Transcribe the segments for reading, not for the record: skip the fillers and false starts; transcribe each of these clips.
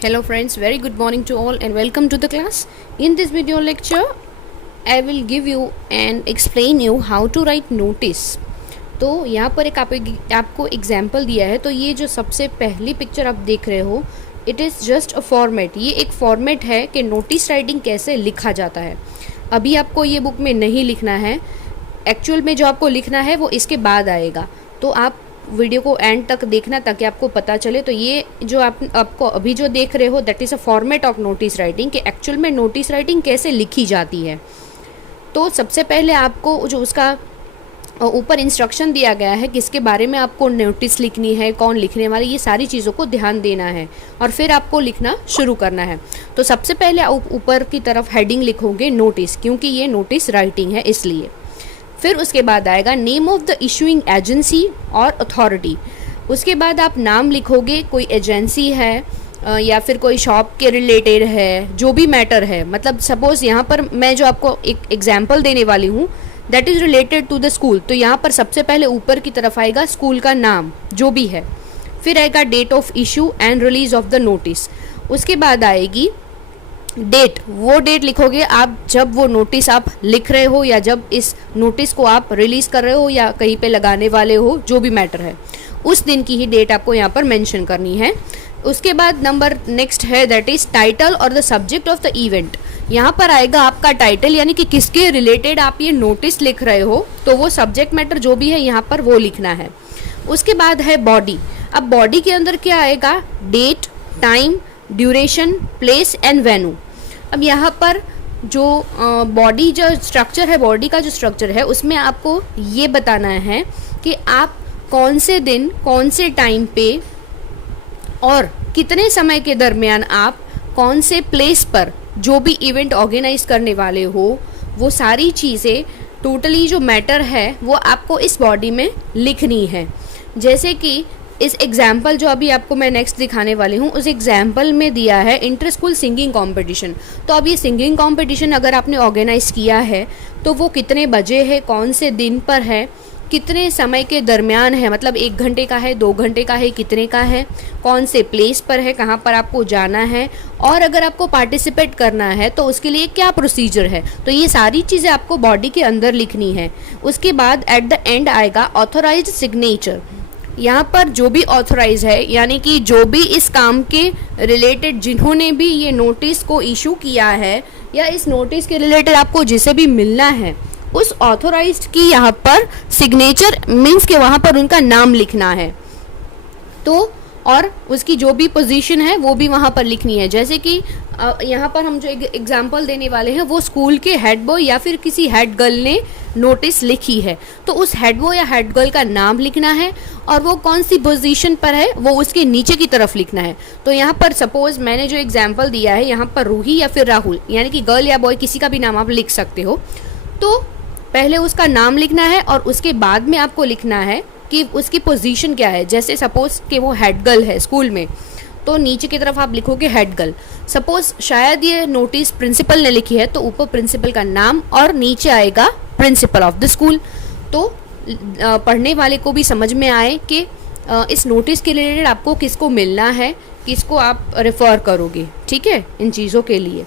Hello friends, very good morning to all and welcome to the class. In this video lecture, I will give you and explain you how to write notice. तो यहाँ पर एक आपको example दिया है। तो ये जो सबसे पहली पिक्चर आप देख रहे हो, it is just a format. ये एक फॉर्मेट है कि नोटिस राइटिंग कैसे लिखा जाता है। अभी आपको ये बुक में नहीं लिखना है, एक्चुअल में जो आपको लिखना है वो इसके बाद आएगा। तो आप वीडियो को एंड तक देखना ताकि आपको पता चले। तो ये जो आपको अभी जो देख रहे हो that is a format of notice writing कि एक्चुअल में नोटिस राइटिंग कैसे लिखी जाती है। तो सबसे पहले आपको जो उसका ऊपर इंस्ट्रक्शन दिया गया है किसके बारे में आपको नोटिस लिखनी है, कौन लिखने वाले, ये सारी चीज़ों को ध्यान देना है और फिर आपको लिखना शुरू करना है। तो सबसे पहले ऊपर की तरफ हेडिंग लिखोगे नोटिस, क्योंकि ये नोटिस राइटिंग है इसलिए। फिर उसके बाद आएगा name of the issuing agency और अथॉरिटी। उसके बाद आप नाम लिखोगे, कोई एजेंसी है या फिर कोई शॉप के रिलेटेड है, जो भी मैटर है। मतलब सपोज़ यहाँ पर मैं जो आपको एक एग्जांपल देने वाली हूँ that is related to the school. तो यहाँ पर सबसे पहले ऊपर की तरफ आएगा स्कूल का नाम जो भी है, फिर आएगा date of issue and release of the notice. उसके बाद आएगी डेट, वो डेट लिखोगे आप जब वो नोटिस आप लिख रहे हो या जब इस नोटिस को आप रिलीज़ कर रहे हो या कहीं पे लगाने वाले हो, जो भी मैटर है उस दिन की ही डेट आपको यहाँ पर मेंशन करनी है। उसके बाद नंबर नेक्स्ट है दैट इज़ टाइटल और the subject of the event. यहाँ पर आएगा आपका टाइटल, यानी कि किसके रिलेटेड आप ये नोटिस लिख रहे हो, तो वो सब्जेक्ट मैटर जो भी है यहाँ पर वो लिखना है। उसके बाद है बॉडी। अब बॉडी के अंदर क्या आएगा, date, time, duration, place and venue. अब यहाँ पर जो बॉडी जो स्ट्रक्चर है, बॉडी का जो स्ट्रक्चर है उसमें आपको ये बताना है कि आप कौन से दिन, कौन से टाइम पे और कितने समय के दरमियान आप कौन से प्लेस पर जो भी इवेंट ऑर्गेनाइज करने वाले हो, वो सारी चीज़ें टोटली जो मैटर है वो आपको इस बॉडी में लिखनी है। जैसे कि इस एग्जाम्पल जो अभी आपको मैं नेक्स्ट दिखाने वाली हूँ, उस एग्जाम्पल में दिया है इंटर स्कूल सिंगिंग कंपटीशन। तो अब ये सिंगिंग कंपटीशन अगर आपने ऑर्गेनाइज किया है तो वो कितने बजे है, कौन से दिन पर है, कितने समय के दरमियान है, मतलब 1 घंटे का है, 2 घंटे का है, कितने का है, कौन से प्लेस पर है, कहाँ पर आपको जाना है, और अगर आपको पार्टिसिपेट करना है तो उसके लिए क्या प्रोसीजर है। तो ये सारी चीज़ें आपको बॉडी के अंदर लिखनी है। उसके बाद एट द एंड आएगा ऑथोराइज्ड सिग्नेचर। यहाँ पर जो भी ऑथोराइज है, यानी कि जो भी इस काम के रिलेटेड जिन्होंने भी ये नोटिस को इशू किया है या इस नोटिस के रिलेटेड आपको जिसे भी मिलना है, उस ऑथोराइज्ड की यहाँ पर सिग्नेचर मीन्स के वहाँ पर उनका नाम लिखना है। तो और उसकी जो भी पोजीशन है वो भी वहाँ पर लिखनी है। जैसे कि यहाँ पर हम जो एग्जांपल देने वाले हैं वो स्कूल के हेड बॉय या फिर किसी हेड गर्ल ने नोटिस लिखी है, तो उस हेड बॉय या हेड गर्ल का नाम लिखना है और वो कौन सी पोजीशन पर है वो उसके नीचे की तरफ लिखना है। तो यहाँ पर सपोज मैंने जो एग्जाम्पल दिया है यहाँ पर रूही या फिर राहुल, यानी कि गर्ल या बॉय किसी का भी नाम आप लिख सकते हो। तो पहले उसका नाम लिखना है और उसके बाद में आपको लिखना है कि उसकी पोजीशन क्या है। जैसे सपोज कि वो हेड गर्ल है स्कूल में, तो नीचे की तरफ आप लिखोगे हेड गर्ल। सपोज शायद ये नोटिस प्रिंसिपल ने लिखी है तो ऊपर प्रिंसिपल का नाम और नीचे आएगा प्रिंसिपल ऑफ द स्कूल। तो पढ़ने वाले को भी समझ में आए कि इस नोटिस के रिलेटेड आपको किसको मिलना है, किसको आप रेफर करोगे, ठीक है, इन चीज़ों के लिए।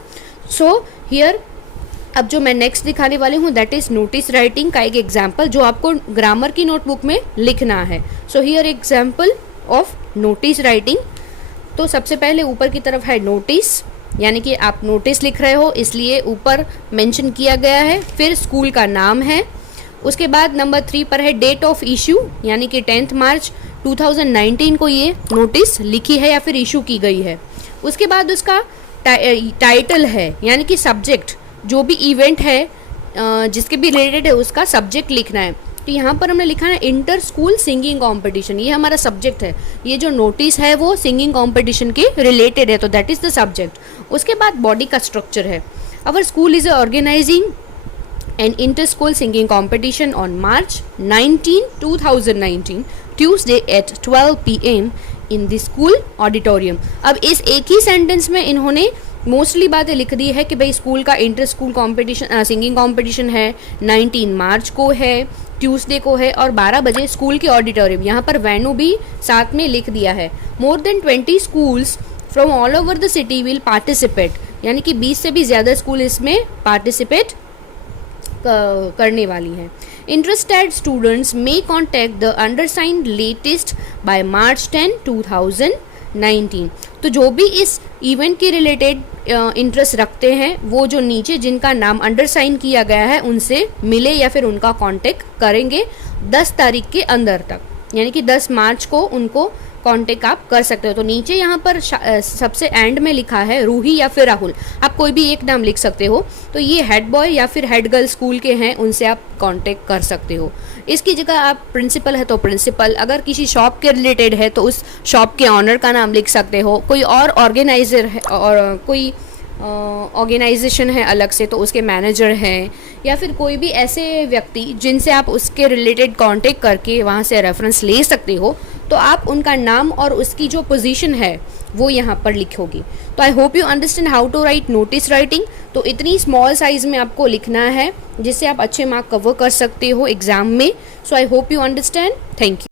सो हियर अब जो मैं नेक्स्ट दिखाने वाली हूँ दैट इज़ नोटिस राइटिंग का एक एग्जाम्पल जो आपको ग्रामर की नोटबुक में लिखना है। So here example of notice writing. तो सबसे पहले ऊपर की तरफ है नोटिस, यानी कि आप नोटिस लिख रहे हो इसलिए ऊपर मेंशन किया गया है। फिर स्कूल का नाम है। उसके बाद नंबर 3 पर है डेट ऑफ इशू, यानी कि 10 मार्च 2019 को ये नोटिस लिखी है या फिर इशू की गई है। उसके बाद उसका टाइटल है, यानी कि सब्जेक्ट, जो भी इवेंट है जिसके भी रिलेटेड है उसका सब्जेक्ट लिखना है। तो यहाँ पर हमने लिखा है इंटर स्कूल सिंगिंग कंपटीशन, ये हमारा सब्जेक्ट है। ये जो नोटिस है वो सिंगिंग कंपटीशन के रिलेटेड है, तो दैट इज़ द सब्जेक्ट। उसके बाद बॉडी का स्ट्रक्चर है, our school is organizing an inter school singing competition on March 19, 2019 Tuesday at 12 PM in the school auditorium. अब इस एक ही सेंटेंस में इन्होंने मोस्टली बातें लिख दी है कि भाई स्कूल का inter school competition singing competition है, 19 मार्च को है, ट्यूसडे को है और 12 बजे स्कूल के ऑडिटोरियम। यहाँ पर वेन्यू भी साथ में लिख दिया है। More than 20 schools from all over the city will participate, यानी कि 20 से भी ज़्यादा स्कूल इसमें पार्टिसिपेट करने वाली हैं। Interested students may contact the undersigned latest by March 10, 2019। तो जो भी इस इवेंट के रिलेटेड इंटरेस्ट रखते हैं वो जो नीचे जिनका नाम अंडरसाइन किया गया है उनसे मिले या फिर उनका कांटेक्ट करेंगे 10 तारीख के अंदर तक, यानी कि 10 मार्च को उनको कांटेक्ट आप कर सकते हो। तो नीचे यहाँ पर सबसे एंड में लिखा है रूही या फिर राहुल, आप कोई भी एक नाम लिख सकते हो। तो ये हेड बॉय या फिर हेड गर्ल स्कूल के हैं, उनसे आप कांटेक्ट कर सकते हो। इसकी जगह आप प्रिंसिपल है तो प्रिंसिपल, अगर किसी शॉप के रिलेटेड है तो उस शॉप के ऑनर का नाम लिख सकते हो। कोई और ऑर्गेनाइजर है और कोई ऑर्गेनाइजेशन है अलग से तो उसके मैनेजर हैं, या फिर कोई भी ऐसे व्यक्ति जिनसे आप उसके रिलेटेड कांटेक्ट करके वहाँ से रेफरेंस ले सकते हो, तो आप उनका नाम और उसकी जो पोजीशन है वो यहाँ पर लिखोगे। तो I hope you understand how to write notice writing. तो इतनी स्मॉल साइज में आपको लिखना है जिससे आप अच्छे मार्क कवर कर सकते हो एग्जाम में। So I hope you understand. Thank you.